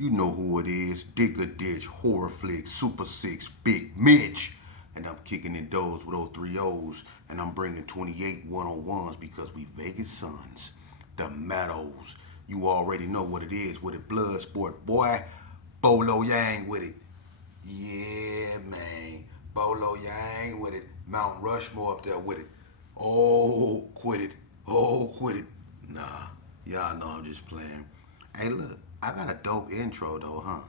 You know who it is. Dig a ditch, horror flick, Super 6, Big Mitch. And I'm kicking in those with those 3 O's. And I'm bringing 28 one-on-ones because we Vegas Suns. The Meadows. You already know what it is with it. Blood sport, boy. Bolo Yang with it. Yeah, man. Bolo Yang with it. Mount Rushmore up there with it. Oh, quit it. Oh, quit it. Nah, y'all know I'm just playing. Hey, look, I got a dope intro though, huh?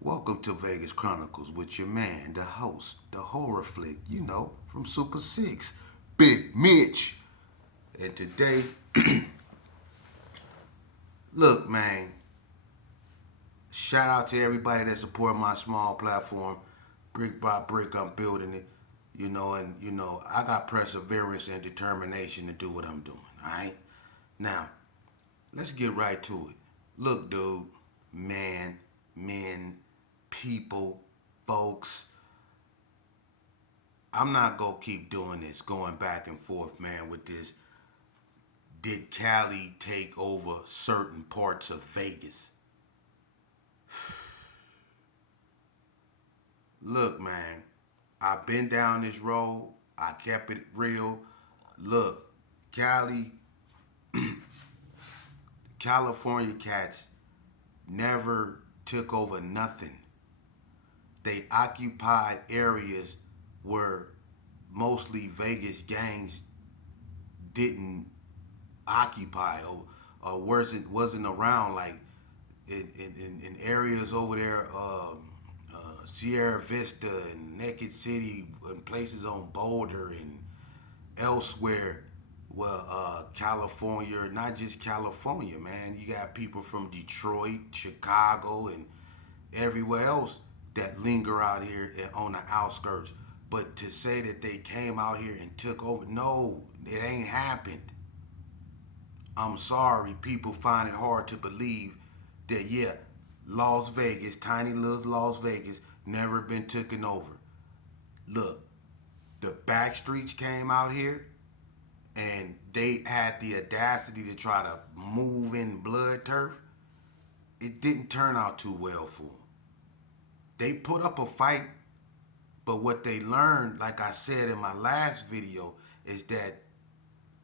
Welcome to Vegas Chronicles with your man, the host, the horror flick, from Super 6, Big Mitch. And today, look, man, shout out to everybody that support my small platform. Brick by brick, I'm building it. I got perseverance and determination to do what I'm doing, alright? Now, let's get right to it. Look, dude, man, men, people, folks, I'm not gonna keep doing this, going back and forth, man, with this. Did Cali take over certain parts of Vegas? Look, man, I've been down this road. I kept it real. Look, Cali, California cats never took over nothing. They occupied areas where mostly Vegas gangs didn't occupy or wasn't around, like in areas over there, Sierra Vista and Naked City and places on Boulder and elsewhere. Well, California, not just California, man. You got people from Detroit, Chicago, and everywhere else that linger out here on the outskirts. But to say that they came out here and took over, no, it ain't happened. I'm sorry, people find it hard to believe that, yeah, Las Vegas, tiny little Las Vegas, never been taken over. Look, the Backstreets came out here and they had the audacity to try to move in blood turf. It didn't turn out too well for them. They put up a fight, but what they learned, like I said in my last video, is that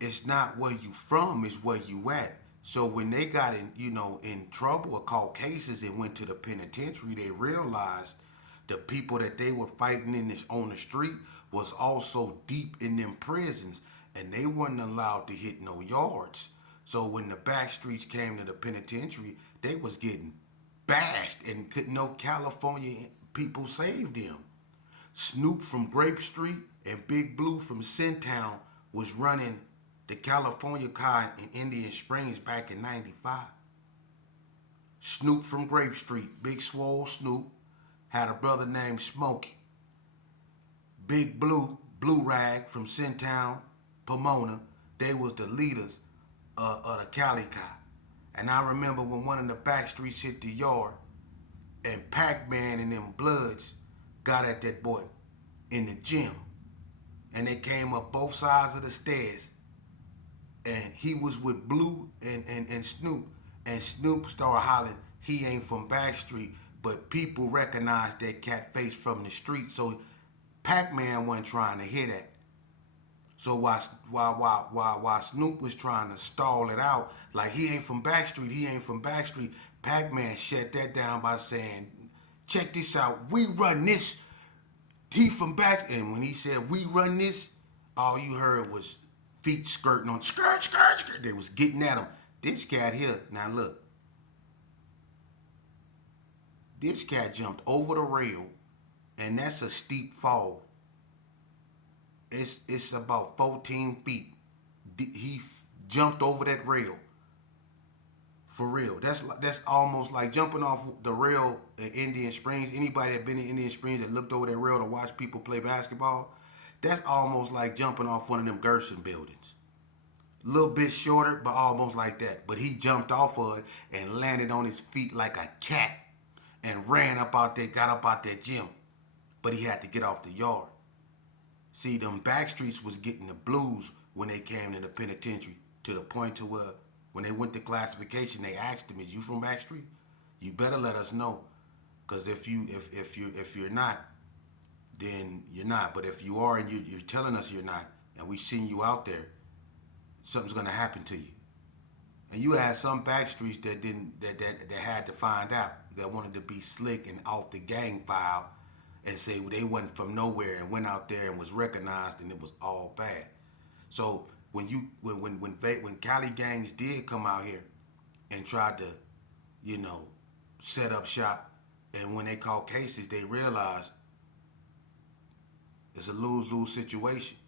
it's not where you from, it's where you at. So when they got in trouble or caught cases and went to the penitentiary, they realized the people that they were fighting on the street was also deep in them prisons, and they weren't allowed to hit no yards. So when the Backstreets came to the penitentiary, they was getting bashed, and couldn't no California people save them. Snoop from Grape Street and Big Blue from Sintown was running the California car in Indian Springs back in 95. Snoop from Grape Street, Big Swole Snoop, had a brother named Smokey. Big Blue, Blue Rag from Sintown, Pomona, they was the leaders of the Cali car. And I remember when one of the Backstreets hit the yard and Pac-Man and them Bloods got at that boy in the gym. And they came up both sides of the stairs. And he was with Blue and Snoop. And Snoop started hollering, he ain't from Backstreet, but people recognized that cat face from the street. So Pac-Man wasn't trying to hit that. So while Snoop was trying to stall it out, like he ain't from Backstreet, Pac-Man shut that down by saying, check this out, we run this. He from back, and when he said we run this, all you heard was feet skirting on skirt, skirt, skirt. They was getting at him. This cat here, now look, this cat jumped over the rail, and that's a steep fall. It's about 14 feet. He jumped over that rail. For real. That's almost like jumping off the rail at Indian Springs. Anybody that been in Indian Springs that looked over that rail to watch people play basketball, that's almost like jumping off one of them Gerson buildings. A little bit shorter, but almost like that. But he jumped off of it and landed on his feet like a cat and ran up out there, got up out that gym. But he had to get off the yard. See, them Backstreets was getting the blues when they came to the penitentiary, to the point to where when they went to classification, they asked him, is you from Backstreet? You better let us know, because if you're not, then you're not. But if you are and you're telling us you're not, and we send you out there, something's gonna happen to you. And you had some backstreets that didn't that had to find out, that wanted to be slick and off the gang file and say they wasn't from nowhere and went out there and was recognized and it was all bad. So when Cali gangs did come out here and tried to, you know, set up shop, and when they caught cases, they realized it's a lose-lose situation,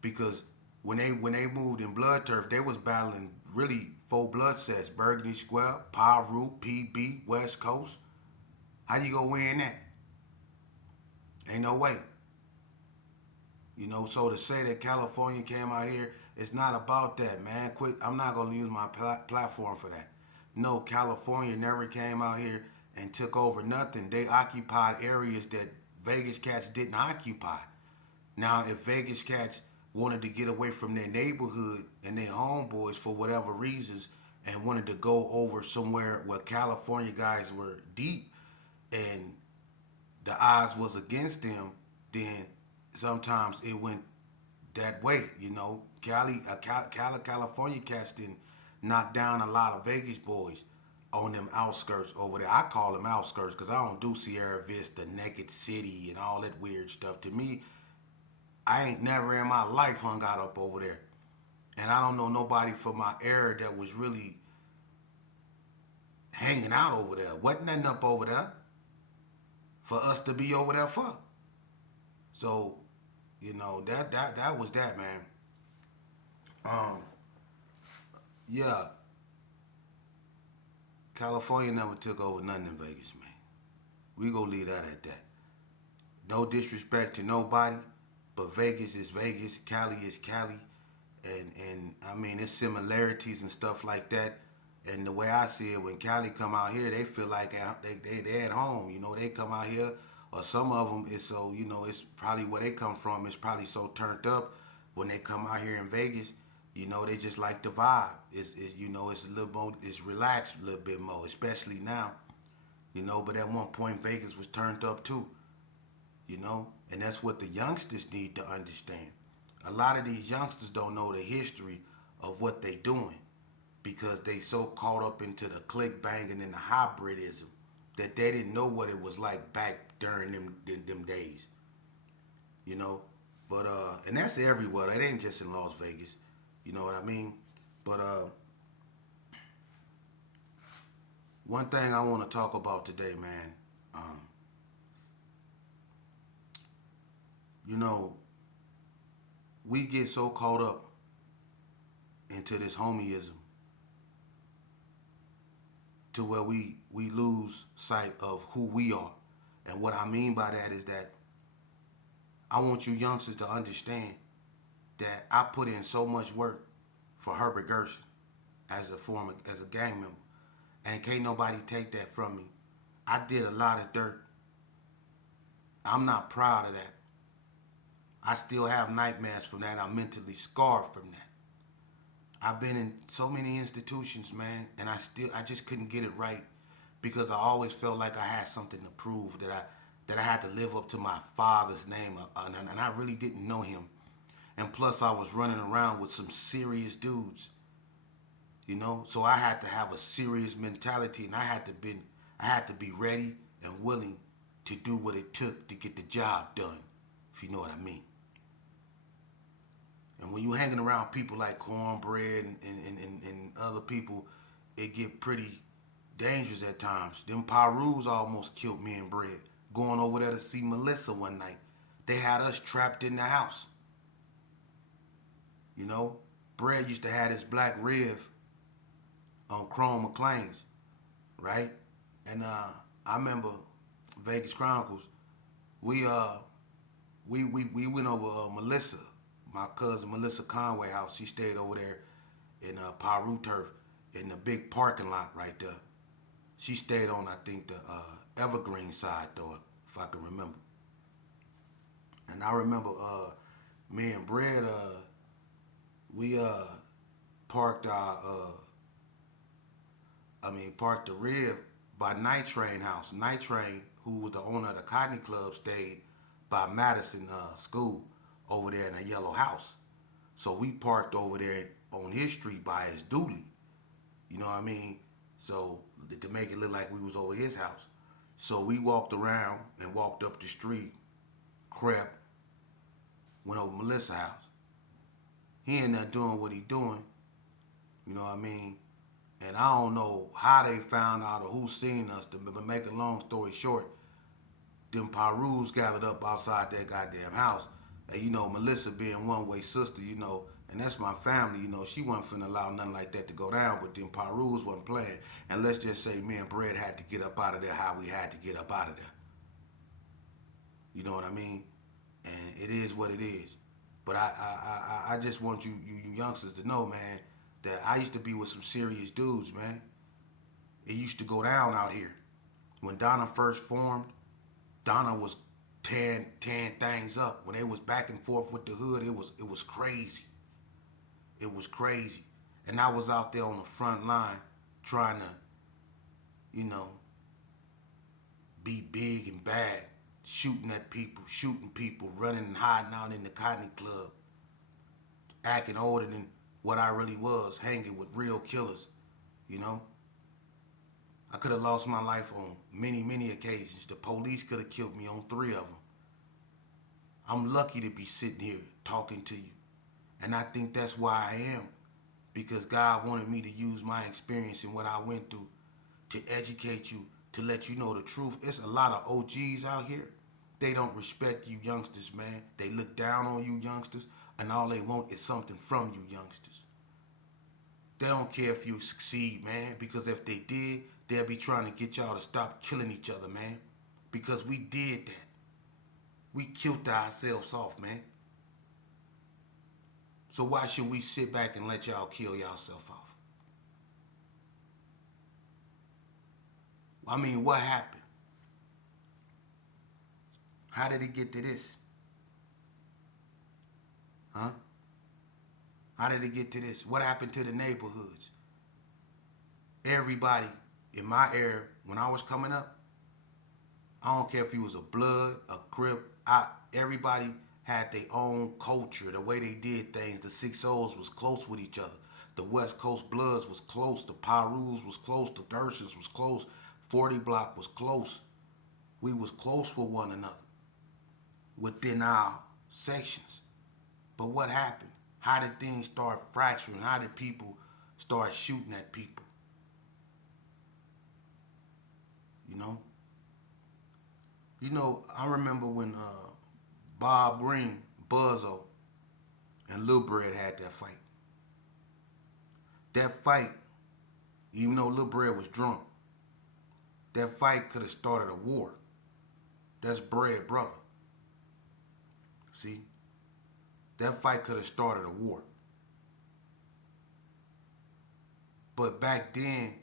because when they moved in Blood Turf, they was battling really four blood sets: Burgundy Square, Piru, PB, West Coast. How you gonna win that? Ain't no way. You know, so to say that California came out here, it's not about that, man. Quit. I'm not gonna use my platform for that. No, California never came out here and took over nothing. They occupied areas that Vegas cats didn't occupy. Now, if Vegas cats wanted to get away from their neighborhood and their homeboys for whatever reasons and wanted to go over somewhere where California guys were deep and the odds was against them, then sometimes it went that way. You know, California cats didn't knock down a lot of Vegas boys on them outskirts over there. I call them outskirts because I don't do Sierra Vista, Naked City, and all that weird stuff. To me, I ain't never in my life hung out up over there. And I don't know nobody from my era that was really hanging out over there. Wasn't nothing up over there for us to be over there for. So, you know, that was that, man. Um, yeah, California never took over nothing in Vegas, man. We gonna leave that at that. No disrespect to nobody, but Vegas is Vegas, Cali is Cali, and I mean there's similarities and stuff like that. And the way I see it, when Cali come out here, they feel like they at home. You know, they come out here, or some of them is so, you know, it's probably where they come from. It's probably so turned up when they come out here in Vegas. You know, they just like the vibe. It's you know, it's a little more, it's relaxed a little bit more, especially now. You know, but at one point Vegas was turned up too. You know, and that's what the youngsters need to understand. A lot of these youngsters don't know the history of what they doing, because they so caught up into the click banging and the hybridism that they didn't know what it was like back during them days. You know, but and that's everywhere. It ain't just in Las Vegas. You know what I mean? But one thing I want to talk about today, man. You know, we get so caught up into this homieism to where we lose sight of who we are. And what I mean by that is that I want you youngsters to understand that I put in so much work for Herbert Gershon as a gang member. And can't nobody take that from me. I did a lot of dirt. I'm not proud of that. I still have nightmares from that. I'm mentally scarred from that. I've been in so many institutions, man, and I just couldn't get it right, because I always felt like I had something to prove, that I had to live up to my father's name, and I really didn't know him. And plus, I was running around with some serious dudes, you know. So I had to have a serious mentality, and I had to be ready and willing to do what it took to get the job done, if you know what I mean. And when you hanging around people like Cornbread and other people, it get pretty dangerous at times. Them Pirus almost killed me and Bread. Going over there to see Melissa one night. They had us trapped in the house. You know? Bread used to have this black Riv on Chrome McLean's, right? And I remember Vegas Chronicles. We went over Melissa, my cousin Melissa Conway house. She stayed over there in Piru Turf in the big parking lot right there. She stayed on, I think, the Evergreen side though, if I can remember. And I remember me and Bread, we parked our, parked the Rib by Night Train house. Night Train, who was the owner of the Cotton Club, stayed by Madison School over there in a yellow house. So we parked over there on his street by his dually. You know what I mean? So to make it look like we was over his house. So we walked around and walked up the street, crept, went over Melissa's house. He ended up doing what he doing. You know what I mean? And I don't know how they found out or who seen us. But make a long story short, them Pyrus gathered up outside that goddamn house. And you know, Melissa being one way sister, you know, and that's my family, you know, she wasn't finna allow nothing like that to go down, but them Pyrus wasn't playing. And let's just say me and Brad had to get up out of there how we had to get up out of there. You know what I mean? And it is what it is. But I just want you youngsters to know, man, that I used to be with some serious dudes, man. It used to go down out here. When Donna first formed, Donna was tearing things up. When they was back and forth with the hood, it was crazy. It was crazy. And I was out there on the front line trying to, you know, be big and bad, shooting at people, shooting people, running and hiding out in the Cotton Club, acting older than what I really was, hanging with real killers, you know. I could have lost my life on many occasions. The police could have killed me on 3 of them. I'm lucky to be sitting here talking to you. And I think that's why I am. Because God wanted me to use my experience and what I went through to educate you, to let you know the truth. It's a lot of OGs out here. They don't respect you youngsters, man. They look down on you youngsters, and all they want is something from you youngsters. They don't care if you succeed, man, because if they did, they'll be trying to get y'all to stop killing each other, man. Because we did that. We killed ourselves off, man. So why should we sit back and let y'all kill yourself off? I mean, what happened? How did it get to this? Huh? How did it get to this? What happened to the neighborhoods? Everybody in my era, when I was coming up, I don't care if you was a Blood, a Crip, everybody had their own culture, the way they did things. The 6-0s was close with each other. The West Coast Bloods was close. The Pyrus was close. The Thursons was close. 40 Block was close. We was close with one another within our sections. But what happened? How did things start fracturing? How did people start shooting at people? You know? You know, I remember when Bob Green, Buzzo, and Lil Bread had that fight. That fight, even though Lil Bread was drunk, that fight could have started a war. That's Bread brother. See? That fight could have started a war. But back then,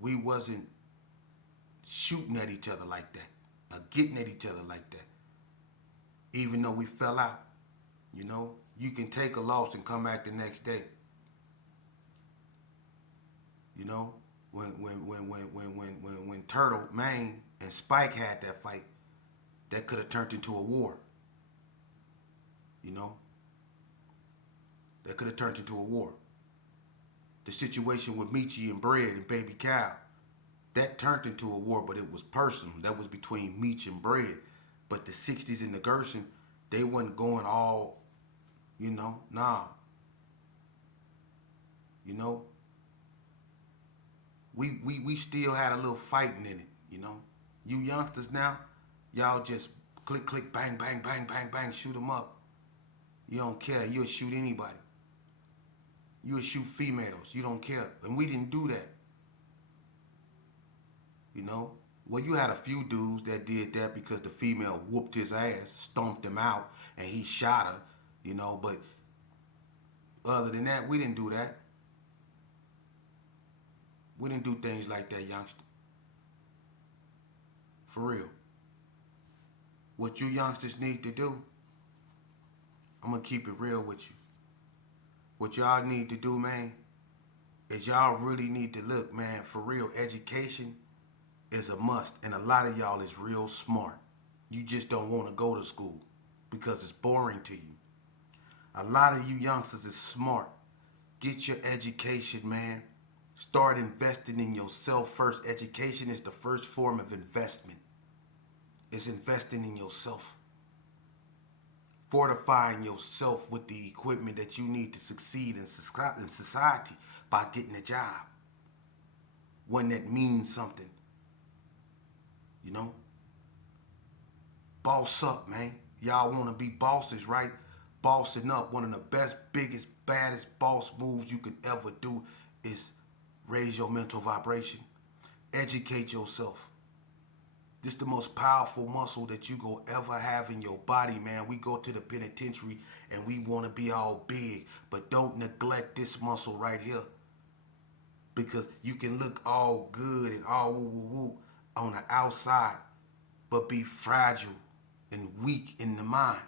we wasn't shooting at each other like that, or getting at each other like that. Even though we fell out, you know, you can take a loss and come back the next day. You know, when Turtle, Maine, and Spike had that fight, that could have turned into a war. You know, that could have turned into a war. The situation with Michi and Bread and Baby Cow, that turned into a war, but it was personal. That was between Meech and Bread. But the 60s and the Gerson, they wasn't going all, you know, nah. You know, we still had a little fighting in it, you know. You youngsters now, y'all just click, click, bang, bang, bang, bang, bang, shoot them up. You don't care. You'll shoot anybody. You'll shoot females. You don't care. And we didn't do that. You know? Well, you had a few dudes that did that because the female whooped his ass, stomped him out, and he shot her, you know. But other than that, we didn't do that. We didn't do things like that, youngster. For real. What you youngsters need to do, I'm going to keep it real with you. What y'all need to do, man, is y'all really need to look, man, for real. Education is a must. And a lot of y'all is real smart. You just don't want to go to school because it's boring to you. A lot of you youngsters is smart. Get your education, man. Start investing in yourself first. Education is the first form of investment. It's investing in yourself. Fortifying yourself with the equipment that you need to succeed in society by getting a job. One that means something. You know? Boss up, man. Y'all want to be bosses, right? Bossing up. One of the best, biggest, baddest boss moves you could ever do is raise your mental vibration. Educate yourself. This is the most powerful muscle that you go ever have in your body, man. We go to the penitentiary and we want to be all big, but don't neglect this muscle right here. Because you can look all good and all woo-woo-woo on the outside, but be fragile and weak in the mind.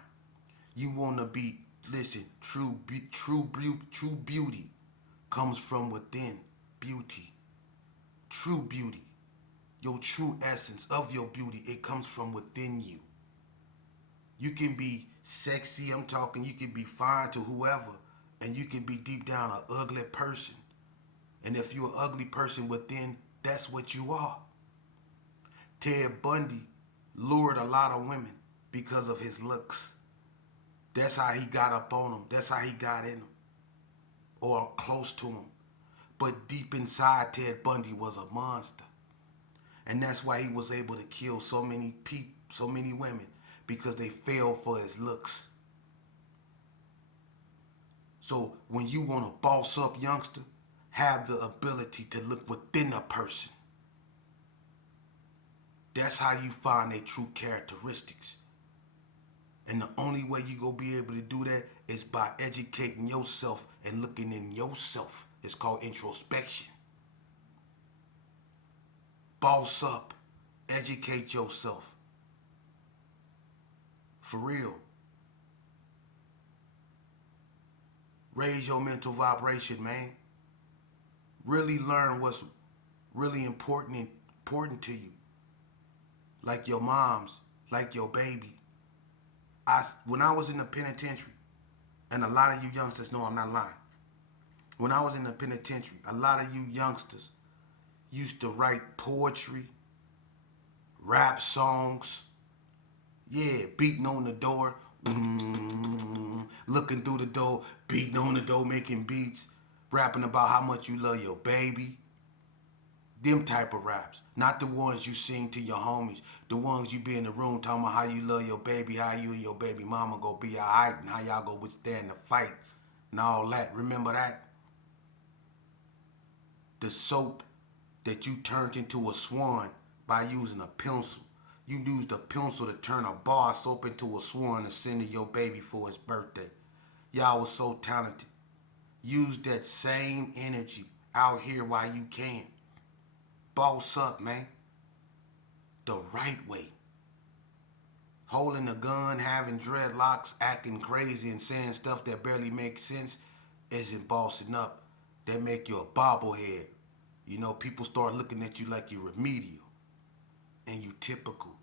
You want to be, listen, true beauty comes from within. Beauty. True beauty. Your true essence of your beauty, it comes from within you. You can be sexy, I'm talking, you can be fine to whoever, and you can be deep down an ugly person. And if you're an ugly person within, that's what you are. Ted Bundy lured a lot of women because of his looks. That's how he got up on them. That's how he got in them. Or close to them. But deep inside, Ted Bundy was a monster. And that's why he was able to kill so many people, so many women, because they fell for his looks. So when you want to boss up, youngster, have the ability to look within a person. That's how you find their true characteristics. And the only way you gonna be able to do that is by educating yourself and looking in yourself. It's called introspection. Boss up. Educate yourself. For real. Raise your mental vibration, man. Really learn what's really important to you. Like your moms, like your baby. When I was in the penitentiary, and a lot of you youngsters know I'm not lying. When I was in the penitentiary, a lot of you youngsters used to write poetry, rap songs, beating on the door, looking through the door, beating on the door, making beats, rapping about how much you love your baby. Them type of raps, not the ones you sing to your homies, the ones you be in the room talking about how you love your baby, how you and your baby mama go be alright, and how y'all go withstand the fight, and all that. Remember that? The soap that you turned into a swan by using a pencil. You used a pencil to turn a bar of soap into a swan and send to your baby for his birthday. Y'all was so talented. Use that same energy out here while you can. Boss up, man. The right way. Holding a gun, having dreadlocks, acting crazy, and saying stuff that barely makes sense isn't bossing up. That make you a bobblehead. You know, people start looking at you like you're remedial. And you typical.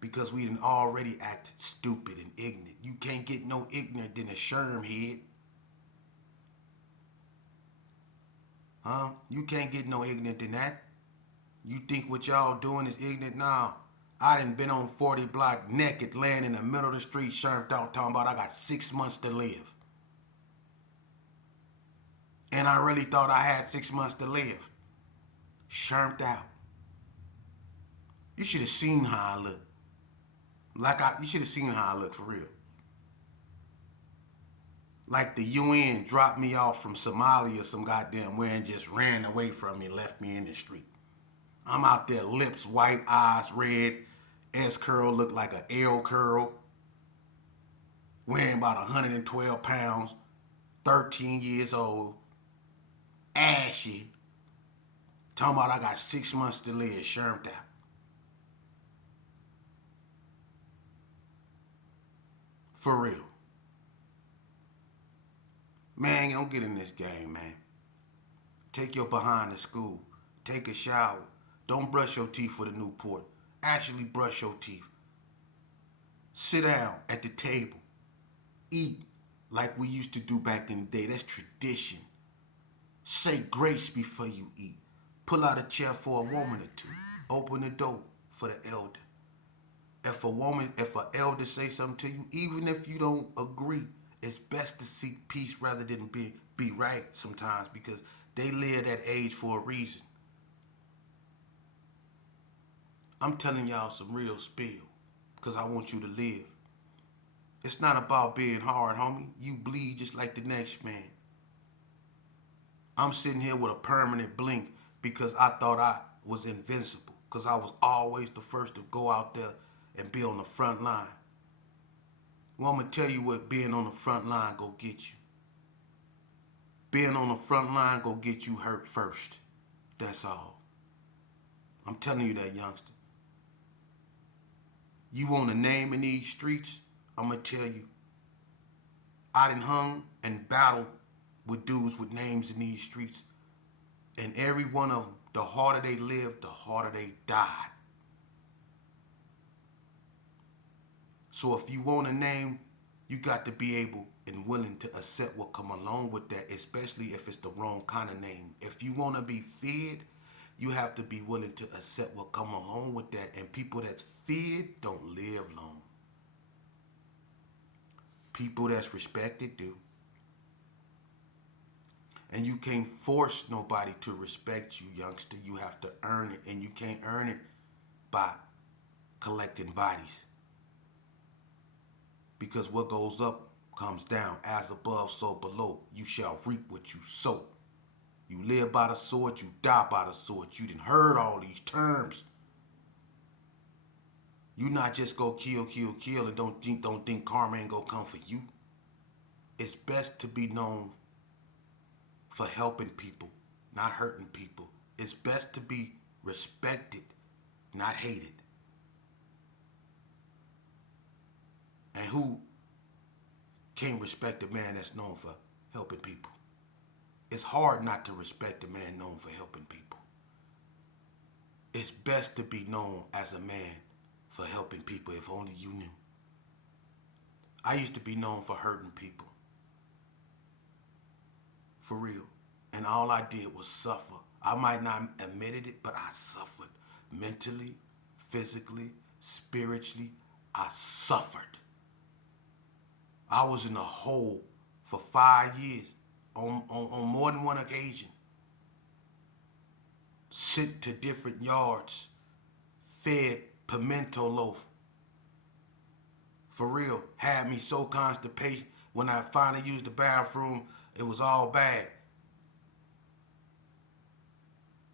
Because we done already acted stupid and ignorant. You can't get no ignorant than a sherm head. Huh? You can't get no ignorant than that. You think what y'all doing is ignorant? Nah. I done been on 40 block naked, laying in the middle of the street, shermed out, talking about I got 6 months to live. And I really thought I had 6 months to live. Shermed out. You should have seen how I look. You should have seen how I look for real. Like the UN dropped me off from Somalia some goddamn where and just ran away from me and left me in the street. I'm out there, lips white, eyes red, S curl look like an L curl, weighing about 112 pounds, 13 years old, ashy, talking about I got 6 months to live, shermed out. For real. Man, don't get in this game, man. Take your behind to school. Take a shower. Don't brush your teeth for the Newport. Actually brush your teeth. Sit down at the table. Eat like we used to do back in the day. That's tradition. Say grace before you eat. Pull out a chair for a woman or two. Open the door for the elder. If an elder say something to you, even if you don't agree, it's best to seek peace rather than be right sometimes, because they live that age for a reason. I'm telling y'all some real spill because I want you to live. It's not about being hard, homie. You bleed just like the next man. I'm sitting here with a permanent blink because I thought I was invincible, because I was always the first to go out there and be on the front line. Well, I'm going to tell you what being on the front line go get you. Being on the front line go get you hurt first. That's all. I'm telling you that, youngster. You want a name in these streets? I'm going to tell you. I done hung and battled with dudes with names in these streets. And every one of them, the harder they lived, the harder they died. So if you want a name, you got to be able and willing to accept what come along with that, especially if it's the wrong kind of name. If you want to be feared, you have to be willing to accept what come along with that. And people that's feared don't live long. People that's respected do. And you can't force nobody to respect you, youngster. You have to earn it. And you can't earn it by collecting bodies. Because what goes up comes down. As above, so below. You shall reap what you sow. You live by the sword, you die by the sword. You done heard all these terms. You not just go kill, and don't think karma ain't gonna come for you. It's best to be known for helping people, not hurting people. It's best to be respected, not hated. And who can't respect a man that's known for helping people? It's hard not to respect a man known for helping people. It's best to be known as a man for helping people, if only you knew. I used to be known for hurting people. For real. And all I did was suffer. I might not admitted it, but I suffered. Mentally, physically, spiritually, I suffered. I was in a hole for 5 years on more than one occasion. Sent to different yards, fed pimento loaf. For real, had me so constipated. When I finally used the bathroom, it was all bad.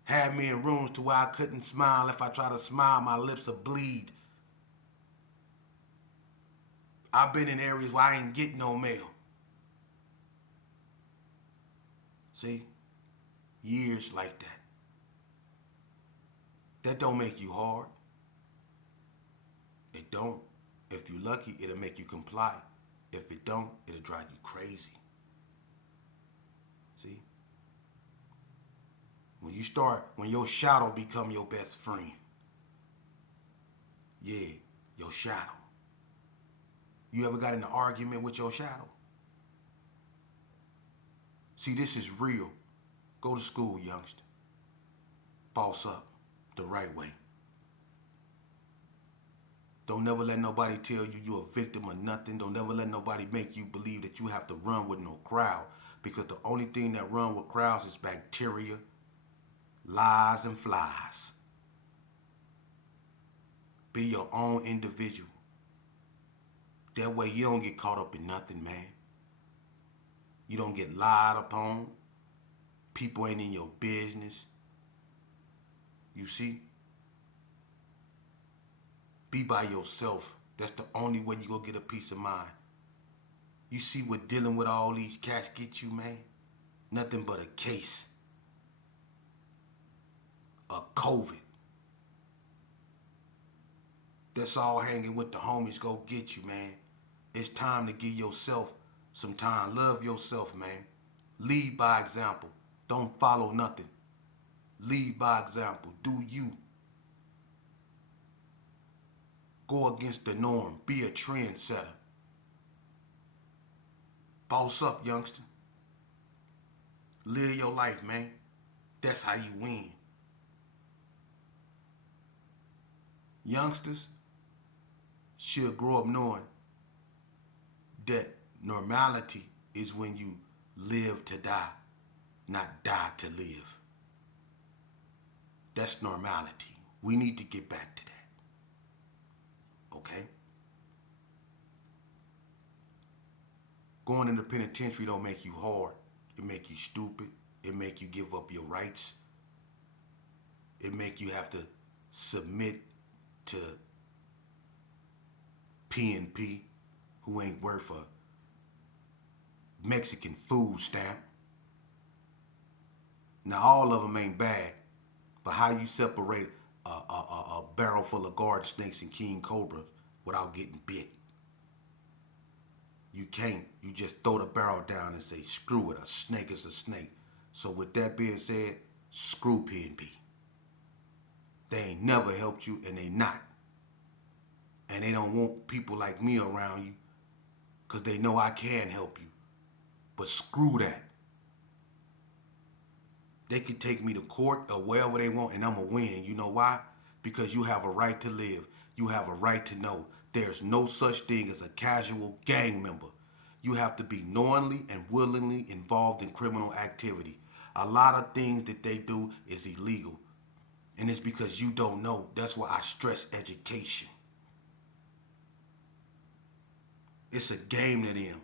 Had me in rooms to where I couldn't smile. If I try to smile, my lips would bleed. I've been in areas where I ain't get no mail. See? Years like that. That don't make you hard. It don't. If you're lucky, it'll make you comply. If it don't, it'll drive you crazy. See? When your shadow become your best friend. Yeah, your shadow. You ever got in an argument with your shadow? See, this is real. Go to school, youngster. Boss up the right way. Don't never let nobody tell you you're a victim of nothing. Don't never let nobody make you believe that you have to run with no crowd. Because the only thing that run with crowds is bacteria, lies, and flies. Be your own individual. That way you don't get caught up in nothing, man. You don't get lied upon. People ain't in your business. You see? Be by yourself. That's the only way you gonna get a peace of mind. You see what dealing with all these cats get you, man? Nothing but a case. A COVID. That's all hanging with the homies go get you, man. It's time to give yourself some time. Love yourself, man. Lead by example. Don't follow nothing. Lead by example. Do you. Go against the norm. Be a trendsetter. Boss up, youngster. Live your life, man. That's how you win. Youngsters should grow up knowing that normality is when you live to die, not die to live. That's normality. We need to get back to that. Okay? Going in the penitentiary don't make you hard. It make you stupid. It make you give up your rights. It make you have to submit to PNP, who ain't worth a Mexican food stamp. Now all of them ain't bad, but how you separate a barrel full of garden snakes and king cobras without getting bit? You can't. You just throw the barrel down and say, screw it, a snake is a snake. So with that being said, screw PNP. They ain't never helped you, and they not. And they don't want people like me around you because they know I can help you. But screw that. They can take me to court or wherever they want, and I'm going to win. You know why? Because you have a right to live. You have a right to know. There's no such thing as a casual gang member. You have to be knowingly and willingly involved in criminal activity. A lot of things that they do is illegal. And it's because you don't know. That's why I stress education. It's a game to them.